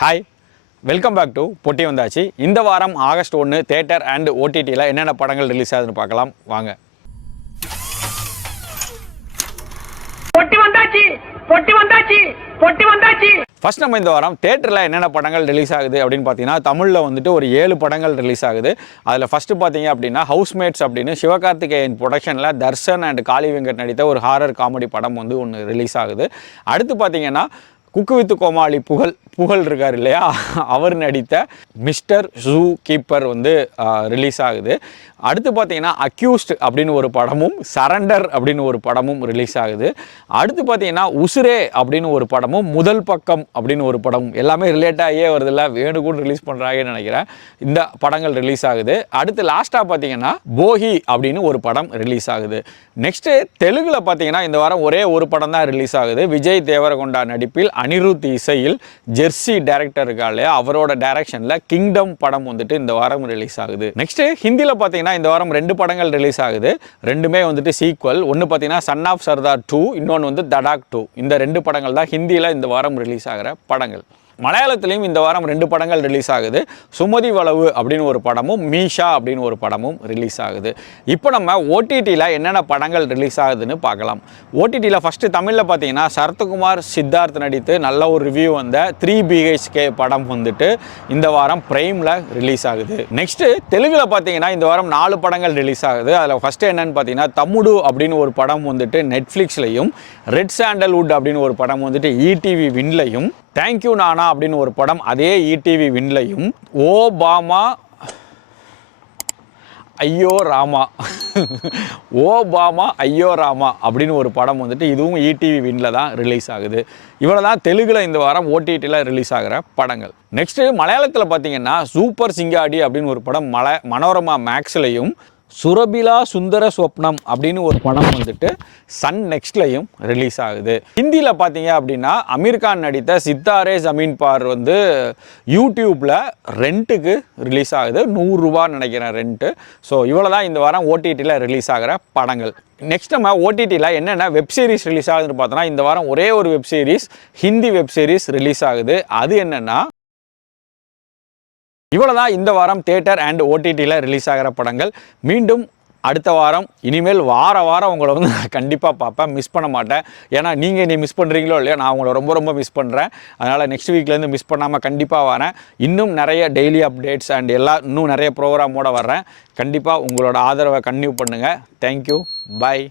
Hi, welcome back to பொட்டி வந்தாச்சு. இந்த வாரம் ஆகஸ்ட் 1 தியேட்டர் அண்ட் ஓடிடியில் என்னென்ன படங்கள் ரிலீஸ் ஆகுதுன்னு பார்க்கலாம் வாங்க. பொட்டி வந்தாச்சு பொட்டி வந்தாச்சு பொட்டி வந்தாச்சு. ஃபர்ஸ்ட் நம்ம இந்த வாரம் தியேட்டரில் என்னென்ன படங்கள் ரிலீஸ் ஆகுது அப்படின்னு பார்த்தீங்கன்னா, தமிழில் வந்துட்டு ஒரு 7 படங்கள் ரிலீஸ் ஆகுது. அதில் ஃபஸ்ட்டு பார்த்தீங்க அப்படின்னா ஹவுஸ்மேட்ஸ் அப்படின்னு சிவகார்த்திகேயன் ப்ரொடக்ஷனில் தர்ஷன் அண்ட் காளி வெங்கட் நடித்த ஒரு ஹாரர் காமெடி படம் வந்து ஒன்று ரிலீஸ் ஆகுது. அடுத்து பார்த்தீங்கன்னா குக்கு வித்து கோமாளி புகழ் இருக்கார் இல்லையா, அவர் நடித்த மிஸ்டர் ஜூ கீப்பர் வந்து ரிலீஸ் ஆகுது. அடுத்து பார்த்தீங்கன்னா அக்யூஸ்ட் அப்படின்னு ஒரு படமும் சரண்டர் அப்படின்னு ஒரு படமும் ரிலீஸ் ஆகுது. அடுத்து பார்த்தீங்கன்னா உசுரே அப்படின்னு ஒரு படமும் முதல் பக்கம் அப்படின்னு ஒரு படமும் எல்லாமே ரிலேட்டாகவே வருதில்ல, வேணுகூட ரிலீஸ் பண்ணுறாங்கன்னு நினைக்கிறேன். இந்த படங்கள் ரிலீஸ் ஆகுது. அடுத்து லாஸ்ட்டாக பார்த்தீங்கன்னா போகி அப்படின்னு ஒரு படம் ரிலீஸ் ஆகுது. நெக்ஸ்ட்டு தெலுங்கில் பார்த்தீங்கன்னா இந்த வாரம் ஒரே ஒரு படம் தான் ரிலீஸ் ஆகுது. விஜய் தேவரகொண்டா நடிப்பில் அனிருத் இசையில் ஜெர்சி டைரக்டர் இருக்காரு, அவரோட டைரக்ஷனில் கிங்டம் படம் வந்துட்டு இந்த வாரம் ரிலீஸ் ஆகுது. நெக்ஸ்ட்டு ஹிந்தியில் பார்த்தீங்கன்னா இந்த வாரம் 2 படங்கள் ரிலீஸ் ஆகுது. ரெண்டுமே வந்துட்டு சீக்வல். ஒன்று பார்த்தீங்கன்னா சன் ஆஃப் சர்தார் 2, இன்னொன்று வந்து தடாக் 2. இந்த 2 படங்கள் தான் ஹிந்தியில் இந்த வாரம் ரிலீஸ் ஆகிற படங்கள். மலையாளத்திலையும் இந்த வாரம் 2 படங்கள் ரிலீஸ் ஆகுது. சுமதி வளவு அப்படின்னு ஒரு படமும் மீஷா அப்படின்னு ஒரு படமும் ரிலீஸ் ஆகுது. இப்போ நம்ம ஓடிடியில் என்னென்ன படங்கள் ரிலீஸ் ஆகுதுன்னு பார்க்கலாம். ஓடிடியில் ஃபஸ்ட்டு தமிழில் பார்த்தீங்கன்னா சரத்குமார் சித்தார்த் நடித்து நல்ல ஒரு ரிவ்யூ வந்த 3 BHK படம் வந்துட்டு இந்த வாரம் பிரைமில் ரிலீஸ் ஆகுது. நெக்ஸ்ட்டு தெலுங்கில் பார்த்தீங்கன்னா இந்த வாரம் 4 படங்கள் ரிலீஸ் ஆகுது. அதில் ஃபஸ்ட்டு என்னென்னு பார்த்தீங்கன்னா தமுடு அப்படின்னு ஒரு படம் வந்துட்டு நெட்ஃப்ளிக்ஸ்லையும், ரெட் சாண்டல்வுட் அப்படின்னு ஒரு படம் வந்துட்டு ஈடிவி வின்லையும், தேங்க்யூ நானா அப்படின்னு ஒரு படம் அதே ஈடிவி வின்லையும், ஓபாமா ஐயோ ராமா ஓபாமா ஐயோ ராமா அப்படின்னு ஒரு படம் வந்துட்டு இதுவும் ஈடிவி வின்ல தான் ரிலீஸ் ஆகுது. இவ்வளோ தான் தெலுங்கில் இந்த வாரம் ஓடிடியில் ரிலீஸ் ஆகிற படங்கள். நெக்ஸ்ட்டு மலையாளத்தில் பார்த்தீங்கன்னா சூப்பர் சிங்காடி அப்படின்னு ஒரு படம் மனோரமா மேக்ஸ்லையும், சுரபிலா சுந்தர ஸ்வப்னம் அப்படின்னு ஒரு படம் வந்துட்டு சன் நெக்ஸ்ட்லையும் ரிலீஸ் ஆகுது. ஹிந்தியில் பார்த்தீங்க அப்படின்னா அமீர் கான் நடித்த சித்தாரே ஜமீன் பார் வந்து யூடியூப்பில் ரெண்ட்டுக்கு ரிலீஸ் ஆகுது. 100 ரூபா நினைக்கிறேன் ரெண்ட்டு. ஸோ இவ்வளோ தான் இந்த வாரம் ஓடிடியில் ரிலீஸ் ஆகிற படங்கள். நெக்ஸ்ட் நம்ம ஓடிடியில் என்னென்ன வெப்சீரிஸ் ரிலீஸ் ஆகுதுன்னு பார்த்தோன்னா, இந்த வாரம் ஒரே ஒரு வெப்சீரிஸ் ஹிந்தி வெப்சீரிஸ் ரிலீஸ் ஆகுது. அது என்னென்னா இவ்வளோதான் இந்த வாரம் தியேட்டர் அண்ட் ஓடிடியில் ரிலீஸ் ஆகிற படங்கள். மீண்டும் அடுத்த வாரம் இனிமேல் வாரம் உங்களை வந்து நான் கண்டிப்பாக பார்ப்பேன், மிஸ் பண்ண மாட்டேன். ஏன்னா நீங்கள் நீ மிஸ் பண்ணுறீங்களோ இல்லையோ, நான் உங்களை ரொம்ப மிஸ் பண்ணுறேன். அதனால் நெக்ஸ்ட் வீக்லேருந்து மிஸ் பண்ணாமல் கண்டிப்பாக வரேன். இன்னும் நிறைய டெய்லி அப்டேட்ஸ் அண்ட் இன்னும் நிறைய ப்ரோக்ராமோடு வர்றேன். கண்டிப்பாக உங்களோட ஆதரவை கன்டினியூ பண்ணுங்கள். தேங்க்யூ, பாய்.